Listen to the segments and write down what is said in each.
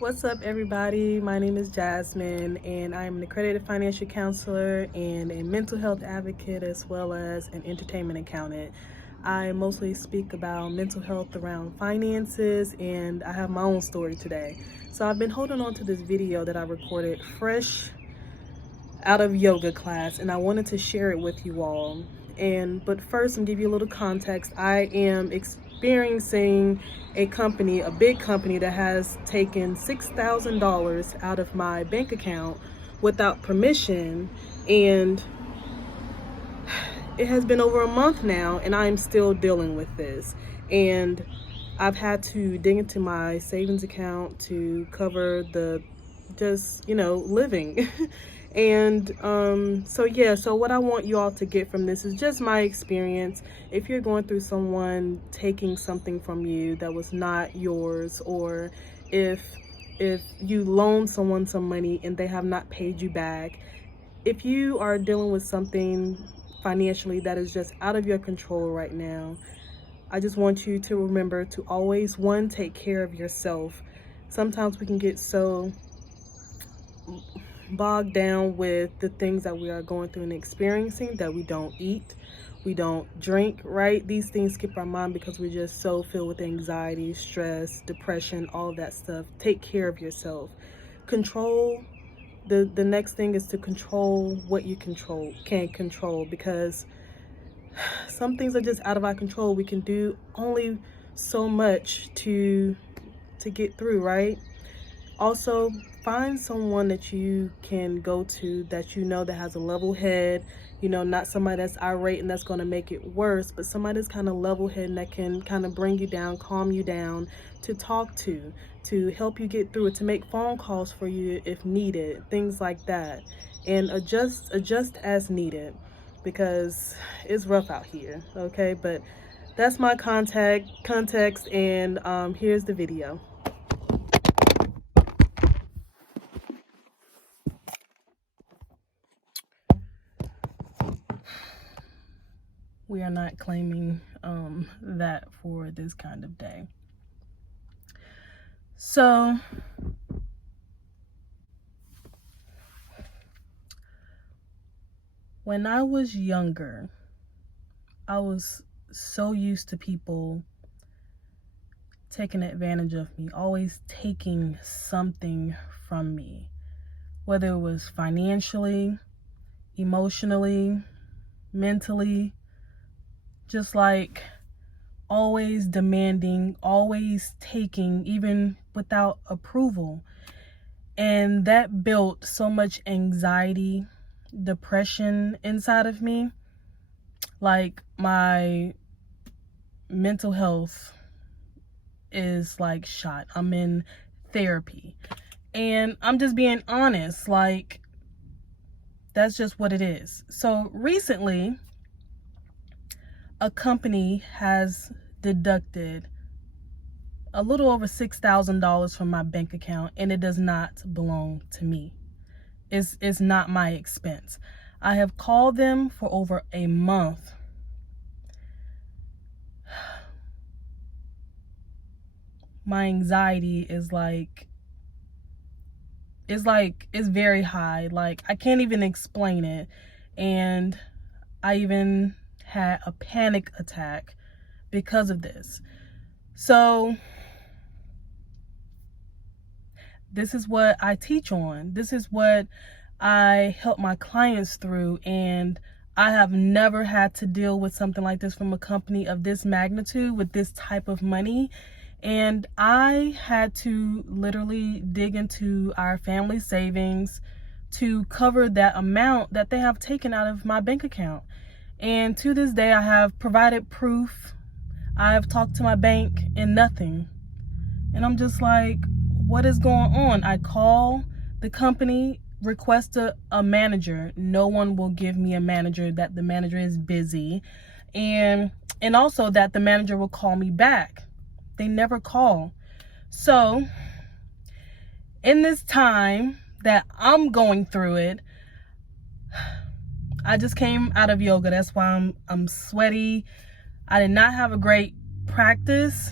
What's up, everybody? My name is Jasmine, and I'm an accredited financial counselor and a mental health advocate, as well as an entertainment accountant. I mostly speak about mental health around finances, and I have my own story today. So I've been holding on to this video that I recorded fresh out of yoga class, and I wanted to share it with you all. But first, I'm give you a little context. I am experiencing a big company that has taken $6,000 out of my bank account without permission, and it has been over a month now, and I'm still dealing with this. And I've had to dig into my savings account to cover the living. So what I want you all to get from this is just my experience. If you're going through someone taking something from you that was not yours, or if you loan someone some money and they have not paid you back, if you are dealing with something financially that is just out of your control right now, I just want you to remember to always, one, take care of yourself. Sometimes we can get so bogged down with the things that we are going through and experiencing that we don't eat, we don't drink, right? These things skip our mind because we're just so filled with anxiety, stress, depression, all of that stuff. Take care of yourself. Control. The next thing is to control what you can control, because some things are just out of our control. We can do only so much to get through, right? Also, find someone that you can go to that that has a level head, not somebody that's irate and that's going to make it worse, but somebody that's kind of level head and that can kind of bring you down, calm you down, to talk to help you get through it, to make phone calls for you if needed, things like that. And adjust as needed, because it's rough out here, okay? But that's my context, and here's the video. We are not claiming that for this kind of day. So when I was younger, I was so used to people taking advantage of me, always taking something from me, whether it was financially, emotionally, mentally, just like always demanding, always taking, even without approval. And that built so much anxiety, depression inside of me. Like, my mental health is like shot. I'm in therapy. And I'm just being honest, like, that's just what it is. So recently, a company has deducted a little over $6,000 from my bank account, and it does not belong to me. It's not my expense. I have called them for over a month. My anxiety is it's very high. Like, I can't even explain it. And I even had a panic attack because of this. So this is what I teach on. This is what I help my clients through. And I have never had to deal with something like this from a company of this magnitude with this type of money. And I had to literally dig into our family savings to cover that amount that they have taken out of my bank account. And to this day, I have provided proof. I have talked to my bank and nothing. And I'm just like, what is going on? I call the company, request a manager. No one will give me a manager, that the manager is busy. And also that the manager will call me back. They never call. So in this time that I'm going through it, I just came out of yoga. That's why I'm sweaty. I did not have a great practice,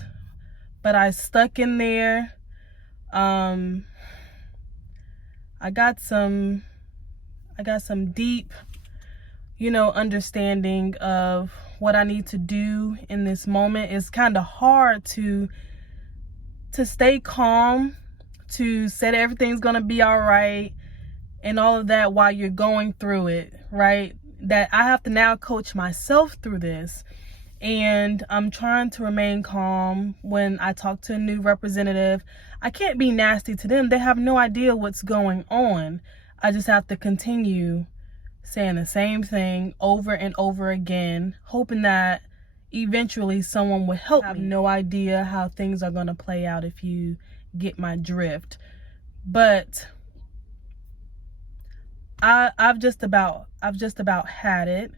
but I stuck in there I got some deep, understanding of what I need to do in this moment. It's kind of hard to stay calm, to say that everything's going to be all right and all of that while you're going through it, right? That I have to now coach myself through this. And I'm trying to remain calm when I talk to a new representative. I can't be nasty to them. They have no idea what's going on. I just have to continue saying the same thing over and over again, hoping that eventually someone will help me. I have no idea how things are going to play out, if you get my drift. But I've just about had it,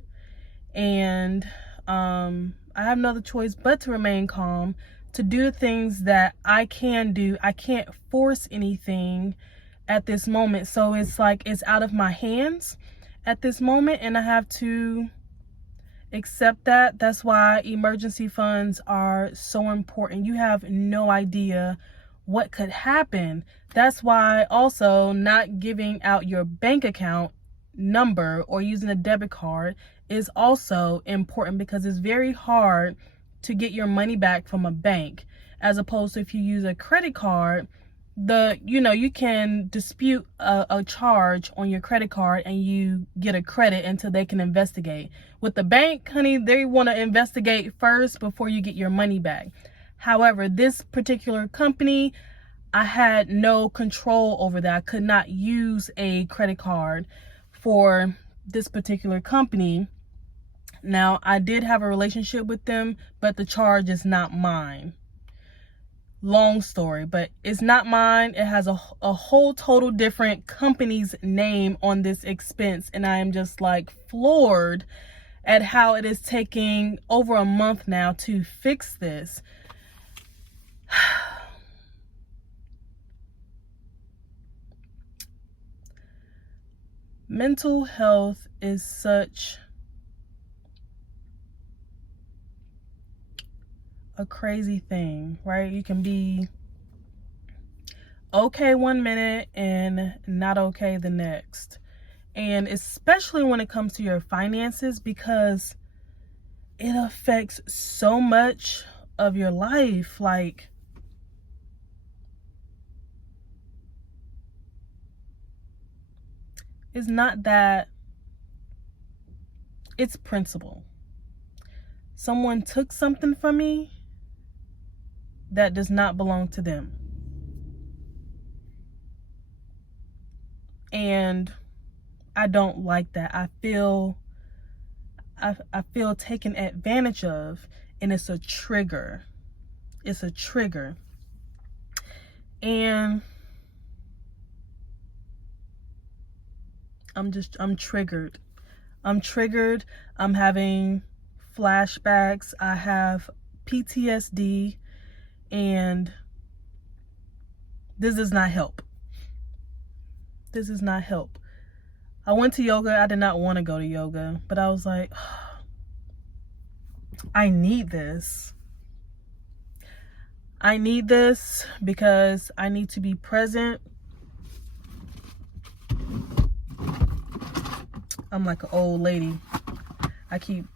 and I have no other choice but to remain calm, to do the things that I can do. I can't force anything at this moment, so it's like it's out of my hands at this moment, and I have to accept that. That's why emergency funds are so important. You have no idea what could happen. That's why also not giving out your bank account number or using a debit card is also important, because it's very hard to get your money back from a bank, as opposed to if you use a credit card. You can dispute a charge on your credit card and you get a credit until they can investigate. With the bank, honey, they want to investigate first before you get your money back. However, this particular company, I had no control over that. I could not use a credit card for this particular company. Now, I did have a relationship with them, but the charge is not mine. Long story, but it's not mine. It has a whole total different company's name on this expense, and I am just like floored at how it is taking over a month now to fix this. Mental health is such a crazy thing, right? You can be okay one minute and not okay the next. And especially when it comes to your finances, because it affects so much of your life. Like, it's not that, it's principle. Someone took something from me that does not belong to them. And I don't like that. I feel taken advantage of, and it's a trigger. It's a trigger. And I'm triggered. I'm triggered. I'm having flashbacks. I have PTSD, and this does not help. This does not help. I went to yoga. I did not want to go to yoga, but I was like, I need this. I need this because I need to be present. I'm like an old lady. I keep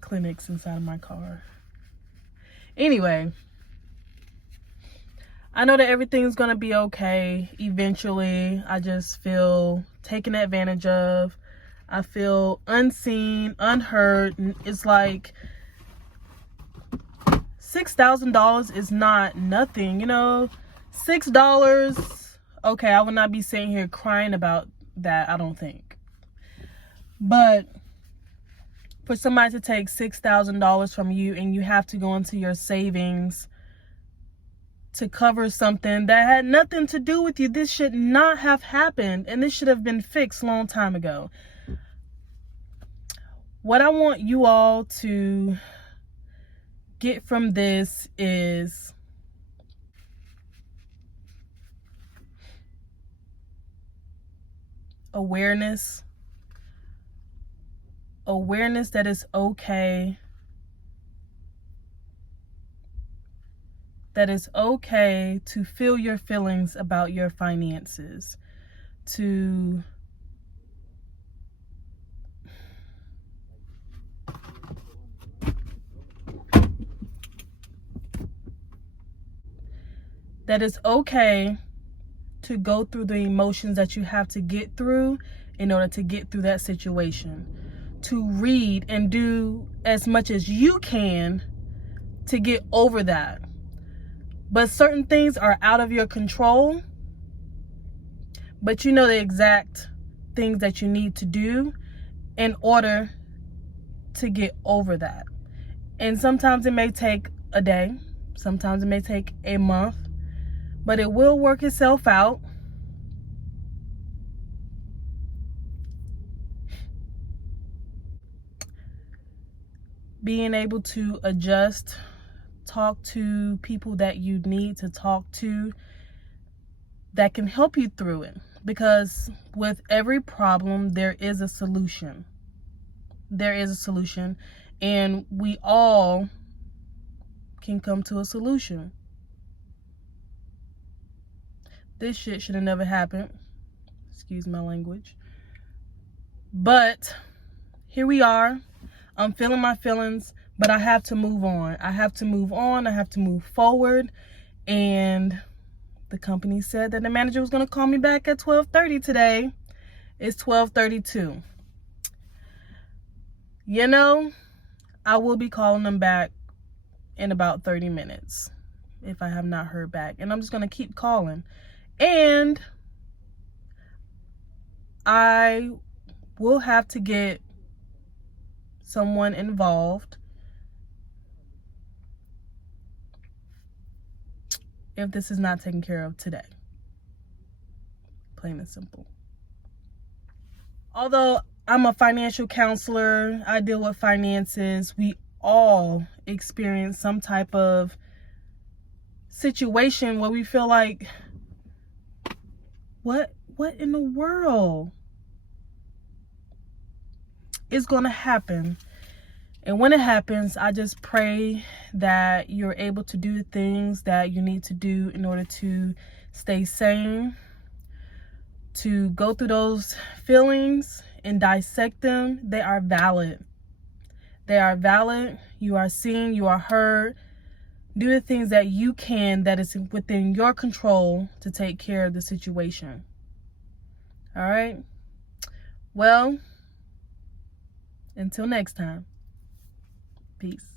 clinics inside of my car. Anyway, I know that everything's gonna be okay eventually. I just feel taken advantage of. I feel unseen, unheard. It's like $6,000 is not nothing, $6. Okay, I would not be sitting here crying about that, I don't think. But for somebody to take $6,000 from you, and you have to go into your savings to cover something that had nothing to do with you, this should not have happened, and this should have been fixed a long time ago. What I want you all to get from this is awareness that it's okay that it's okay to feel your feelings about your finances, that it's okay to go through the emotions that you have to get through in order to get through that situation, to read and do as much as you can to get over that. But certain things are out of your control, but you know the exact things that you need to do in order to get over that. And sometimes it may take a day, sometimes it may take a month, but it will work itself out. Being able to adjust, talk to people that you need to talk to that can help you through it. Because with every problem, there is a solution. There is a solution, and we all can come to a solution. This shit should have never happened. Excuse my language. But here we are. I'm feeling my feelings, but I have to move on. I have to move on. I have to move forward. And the company said that the manager was going to call me back at 12:30 today. It's 12:32. You know, I will be calling them back in about 30 minutes if I have not heard back. And I'm just going to keep calling. And I will have to get someone involved if this is not taken care of today. Plain and simple. Although I'm a financial counselor, I deal with finances, we all experience some type of situation where we feel like, what in the world is going to happen? And when it happens, I just pray that you're able to do the things that you need to do in order to stay sane, to go through those feelings and dissect them. They are valid. They are valid. You are seen, you are heard. Do the things that you can, that is within your control, to take care of the situation. All right? Well, until next time. Peace.